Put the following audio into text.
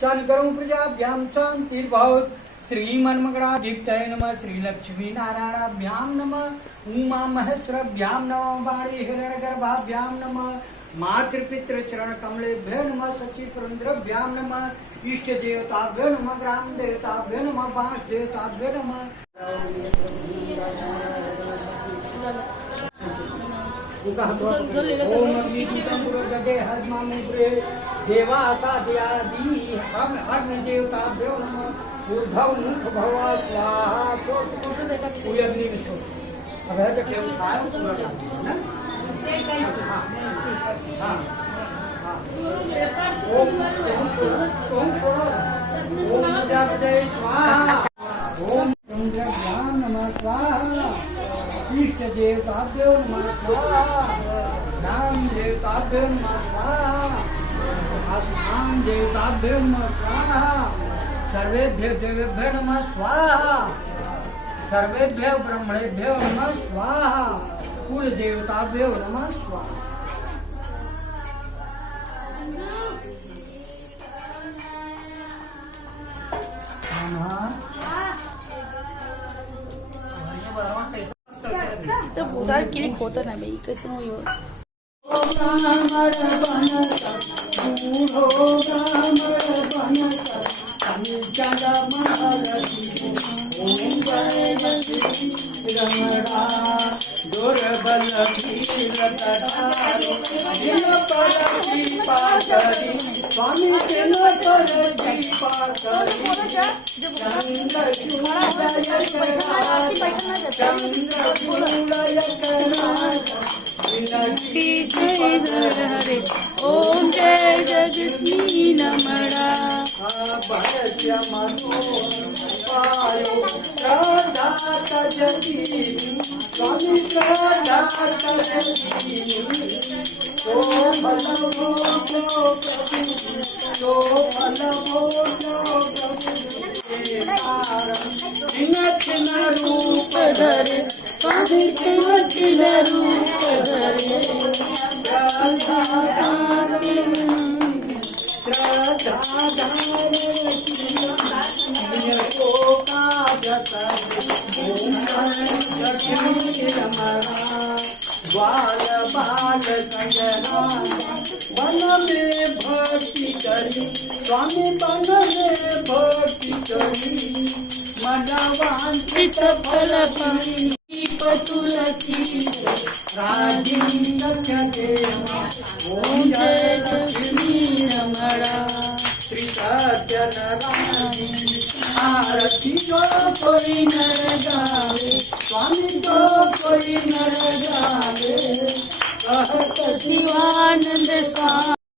शंकरं प्रजाभ्यां शान्तिर्भवत्। श्रीमन्मगणाधिष्ठाय नमः। श्रीलक्ष्मी नारायणाभ्यां नमः। उमा महेश्वराभ्यां नमः। वाणी हिरण्यगर्भाभ्यां नमः। मातृपितृचरण कमलेभ्यो नमः। सचिपुरन्द्रभ्यां नमः। इष्ट देवताभ्यो नमः। ग्राम देवताभ्यो नमः। वास देवताभ्यो नमः। ओम अग्निपुरे हजमामुद्रे देवासाद्यादि अग्नि देवताभ्यो नमः। ऊर्ध्व मुख भवा स्वाहा। कोई अग्नि में छोड़ अब है तो केवल खाया पूरा ना। हाँ हाँ ओम छोड़ो। ओम जय स्वाहा। ओम नमः स्वाहा। इष्ट देवताभ्यो नमः स्वाहा। राम देवताभ्यो नमः स्वाहा। आस्थान देवताभ्यो नमः स्वाहा। सर्वेभ्यो देवेभ्यो नमः स्वाहा। सर्वेभ्यो ब्रह्मणेभ्यो नमः स्वाहा। कुल देवताभ्यो नमः स्वाहा। बुधा क्लिक होतं ना बाई कसं मग स्वामी हरे ओम जय जगस्मी नमः। रूप धरे स्वामी चिन्ह रूप धरे बाल बाल कंगना वन में भक्ति करी। स्वामी वन में भक्ति करी। मनवांछित फल पाई तुलसी राजिंद्र ओम जय लक्ष्मी रमणा। त्रिसत्य नारायणी आरती जो कोई नर गावे। स्वामी जो कोई नर गावे कहत शिवानंद